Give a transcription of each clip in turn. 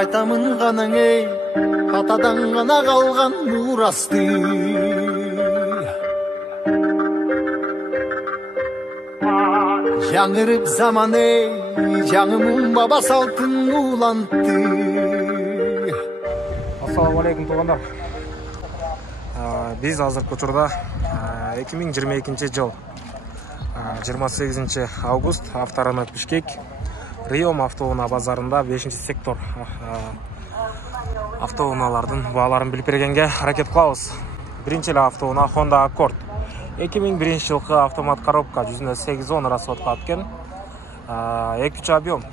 Қайтамын ғанаң ей, атадан ғана қалған мұрасты. Жаңырып заман ей, жаңымын баба салтын уланты. Ассаламу алейкум туғандар. Біз азыркы учурда 2022 жыл 28 август авторынок Бишкек Риом автоунаа базарында 5 сектор автоунаалардын бааларын билип бергенге аракет кылабыз. Биринчи эле автоунаа Honda Accord 2001 жылкы автомат коробка 108 расходко аткен. 2 объем.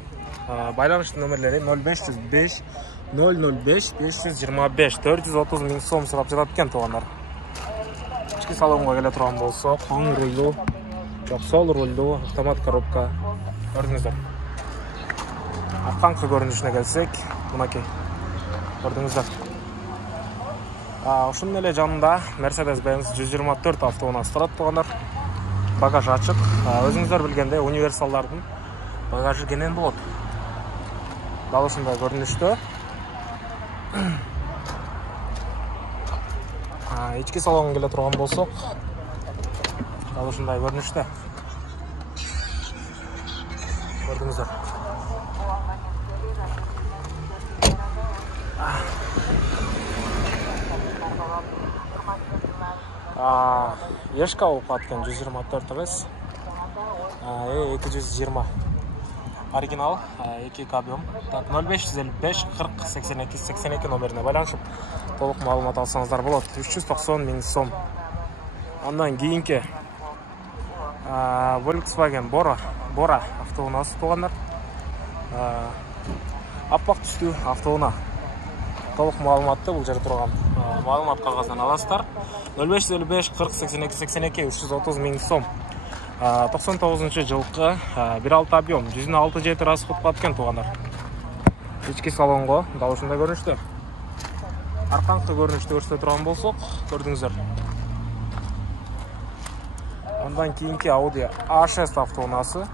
Байланыштын номерлери 0505 005 525 430 миң сом сурап жатат экен туугандар. Ички салонго келе турган болсок, оң рулдуу, жок сол рулдуу автомат коробка. Көрдүңүздөр. Арканкы көрүнүшүнө келсек, мынакей. Көрдүңүздөр. Ушунун эле жанында Mercedes-Benz 124 автоунаасы турат туугандар. Багаж ачык. Өзүңүздөр билгендей, универсалдардын багажы кенен болот. Дал ушундай көрүнүштө. Ички салонго келе турган болсок, дал ушундай көрүнүштө. Көрдүңүздөр. Ешка болуп калган 124 эмес. 220. Оригинал, 2 объем. Так, 0555 40 82 82 номерине байланышып, толук маалымат алсаңыздар болот. 390 миң сом. Андан кийинки Volkswagen Bora автоунаасы туугандар. Аппак түстүү автоунаа. Толук маалыматты бул жерде турган маалымат кагазынан аласыздар. 0555 40 82 82 330 миң сом. 99 жылкы 1.6 объем 106 расходко аткен туугандар. Ички салонго дал ушундай көрүнүштө. Арканкы көрүнүштү көрсөтө турган болсок, көрдүңүздөр. Андан кийинки Audi A6 автоунаасы.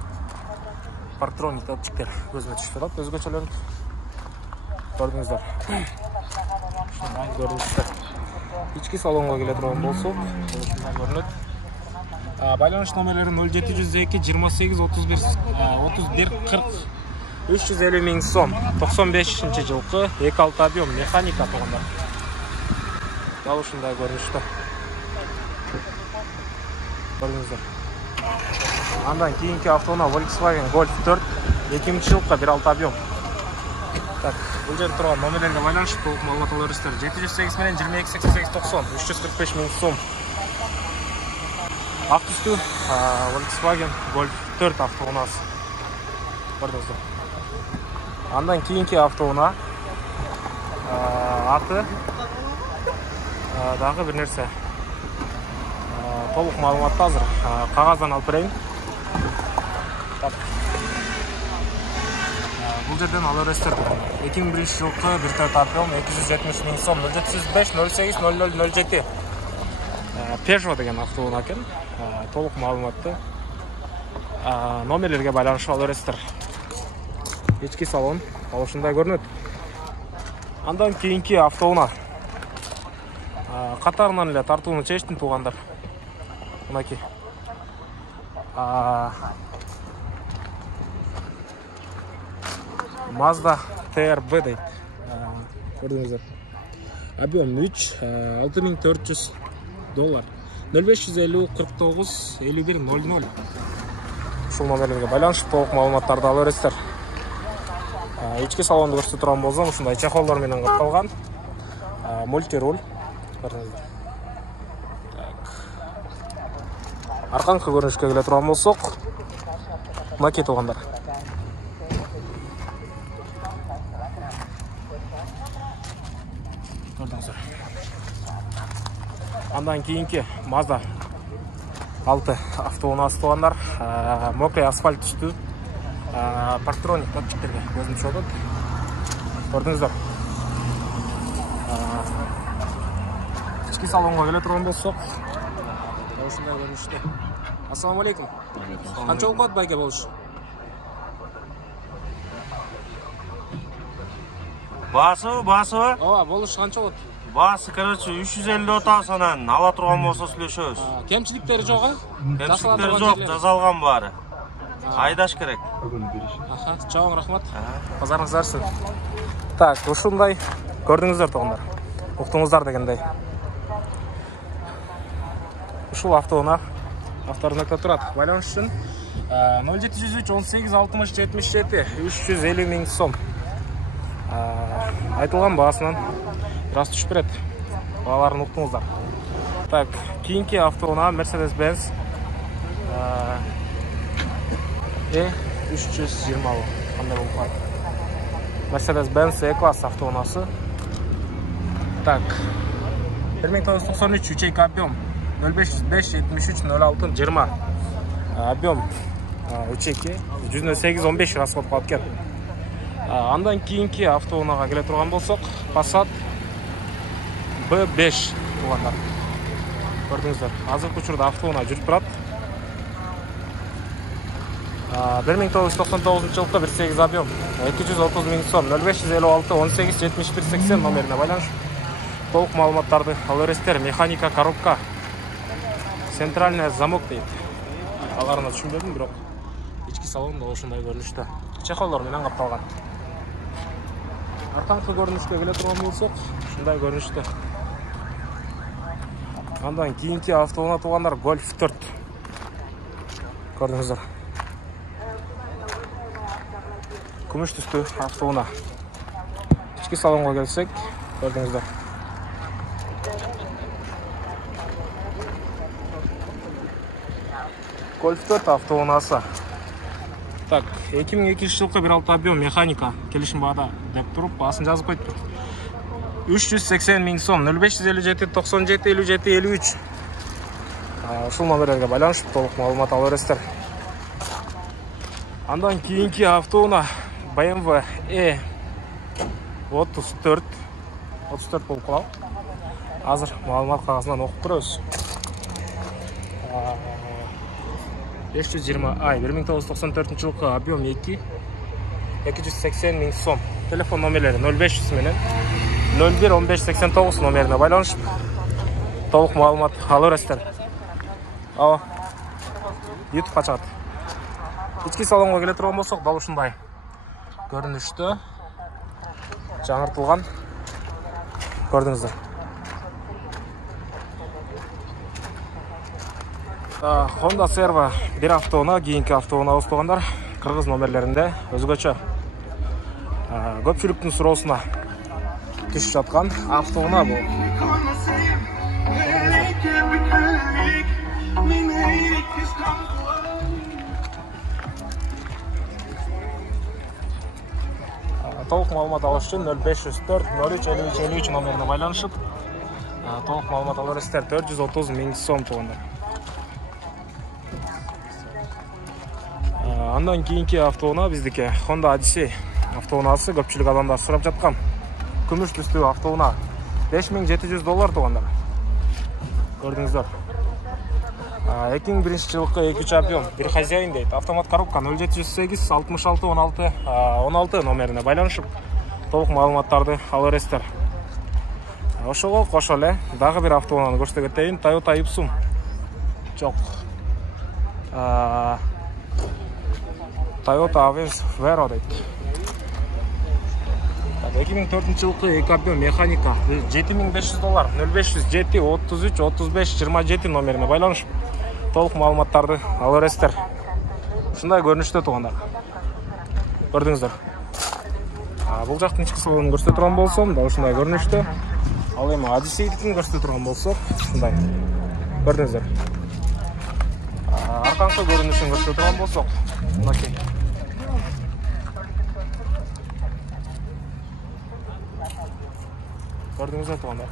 Parktronic датчиктер көзүмө түшүп жатат, өзгөчөлөр. Көрдүңүздөр. Ушундай көрүнүштө. Ички салонго келе турган болсок, ушундай көрүнөт. Байланыш номерлери 0702 28 31 40 350 миң сом. 95 жылкы 2.6 объем механика туугандар. Дал ушундай көрүнүштө. Көрүңүздөр. Андан кийинки автоунаа Volkswagen Golf 4 2000 жылкы 1.6 объем. Так, бул жерде турган номерлерге байланышып толук маалымат ала бересиздер. 708 менен 22 88 90 345 миң сом. Ак түстүү Volkswagen Golf 4 автоунаасы. Көрдүңүздөр. Андан кийинки автоунаа аты дагы бир нерсе. Толук маалыматты азыр кагаздан алып берейин. Бул жерден ала бересиздер. 2001 жылкы 1.4 объем 270 миң сом. 0705 08 00 07. Peugeot деген автоунаа экен. Толук маалыматты номерлерге байланышып ала бересиздер. Ички салон ушундай көрүнөт. Андан кийинки автоунаа катарынан эле тартууну чечтим туугандар. Мынакей. Mazda TRB дейт. Көрдүңүздөр. Объем 3 $6400. 0550 49 51 00. Ушул номерлерге байланышып толук маалыматтарды ала бересиздер. Ички салонду көрсөтө турган болсом, ушундай чехолдор менен капталган. Мультируль. Көрүңүздөр. Арканкы көрүнүшкө келе турган болсок, мынакей туугандар. Көрдүңүздөр. Андан кийинки Mazda 6 автоунаасы туугандар. Мокрый асфальт түстүү. Parktronic датчиктерге көзүм түшүп атат. Көрдүңүздөр. Ички салонго келе турган болсок, ушундай көрүнүштө. Ассаламу алейкум. Канча болуп калат байке болуш? Баасы? Ооба, болуш канча болот? Баасы, короче, 350 отабыз, анан ала турган болсо сүйлөшөбүз. Кемчиликтери жок, а? Кемчиликтери жок, жасалган баары. Айдаш керек. Аха, чоң рахмат. Базарыңыз арсын. Так, ушундай көрдүңүздөр туугандар. Уктуңуздар дегендей. Ушул автоунаа авторунакта турат. Байланыш үчүн 0703 18 60 77 350 миң сом. Айтылган баасынан бираз түшүп берет. Бааларын уктуңуздар. Так, кийинки автоунаа Mercedes-Benz E320 кандай болуп калат. Mercedes-Benz E-класс автоунаасы. Так, 1993 3 объем 0505 73 06 20 объем 3 108 15 расход калып кетти. Андан кийинки автоунаага келе турган болсок, Passat B5 туугандар. Көрдүңүздөр, азыркы учурда автоунаа жүрүп турат. 1999 жылкы 1.8 объем 230 миң сом 0556 18 71 80 номерине байланыш. Толук маалыматтарды ала бересиздер. Механика, коробка, центральный замок дейт. Аларына түшүнбөдүм, бирок ички салон да ошондой көрүнүштө. Чехолдор менен капталган. Арканкы көрүнүшкө келе турган болсок, ушундай көрүнүштө. Андан кийинки автоунаа туугандар Golf 4. Көрдүңүздөр. Күмүш түстүү автоунаа. Ички салонго келсек, көрдүңүздөр. Golf 4 автоунаасы. Так, 2002 жылкы 1.6 объем механика келишим баада деп туруп, баасын жазып коюптур. 380 миң сом 0557 97 57 53. Ушул номерлерге байланышып толук маалымат ала бересиздер. Андан кийинки автоунаа BMW E34 болуп калат. Азыр маалымат кагазынан окуп көрөбүз. 520 ай 1994 жылкы объем 2 280 миң сом. Телефон номерлери 0500 менен 01 15 89 номерине байланышып толук маалымат ала бересиздер. Ава. YouTube чыгат. Ички салонго келе турган болсок, дал ушундай көрүнүштө жаңыртылган. Көрдүңүздөр. Honda Serva bir автоунаа, кийинки автоунаабыз туугандар, кыргыз номерлеринде өзгөчө. Көпчүлүктүн суроосуна түшүп жаткан автоунаа бул. Толук маалымат алыш үчүн 0504 03 53 53 номерине байланышып, толук маалымат ала бересиздер. 430 миң сом туугандар. Андан кийинки автоунаа биздики Honda Odyssey автоунаасы, көпчүлүк адамдар сурап жаткан. Күмүш түстүү автоунаа. $5700 туугандар. Көрдүңүздөр. 2001 жылкы 2 объем, bir хозяин дейт. Автомат коробка 0708 66 16 16 номерине байланышып, толук маалыматтарды ала бересиздер. Ошого кошо эле дагы бир автоунааны көрсөтө кетейин. Toyota Ipsum. Жок. Toyota Avensis Vero дейт. 2004 жылкы 2 объем механика $7500 0507 33 35 27 номерине байланышып, толук маалыматтарды ала бересиздер. Ушундай көрүнүштө туугандар. Көрдүңүздөр. Бул жактын ички салонун көрсөтө турган болсом, да ушундай көрүнүштө. Ал эми Odyssey-дикин көрсөтө турган болсок, ушундай. Көрдүңүздөр. Арканкы көрүнүшүн көрсөтө турган болсок, мынакей. Көрдүңүздөр туугандар.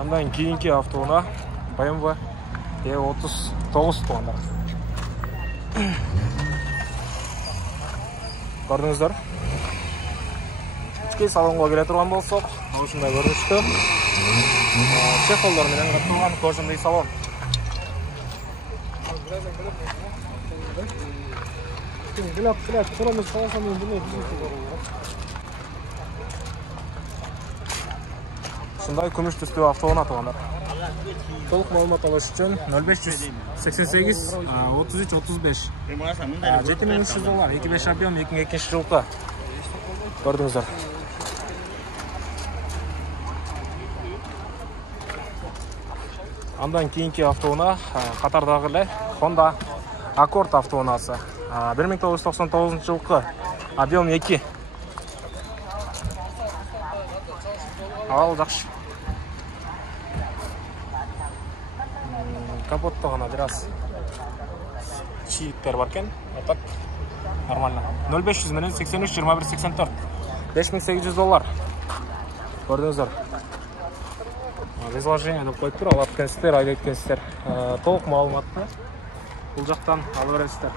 Андан кийинки автоунаа BMW E39 туугандар. Көрдүңүздөр. Ички салонго келе турган болсок, ушундай көрүнүштө. Чехолдор менен капталган кожаный салон. ушундай күмүш түстүү автоунаа туугандар. Толук маалымат алыш үчүн 0588 33 35 $7300 $25 объем 2002 жылкы. Көрдүңүздөр. Андан кийинки автоунаа катардагы эле Honda Accord автоунаасы. 1999 жылкы, объем 2. Ал жакшы. Капотто гана бир аз чийиктер бар экен. А так нормально. 0500 менен 83 21 84 $5800. Көрдүңүздөр. Изложение деп коюп тур, алып келсиздер, айдап келсиздер. Толук маалыматты бул жактан ала бересиздер.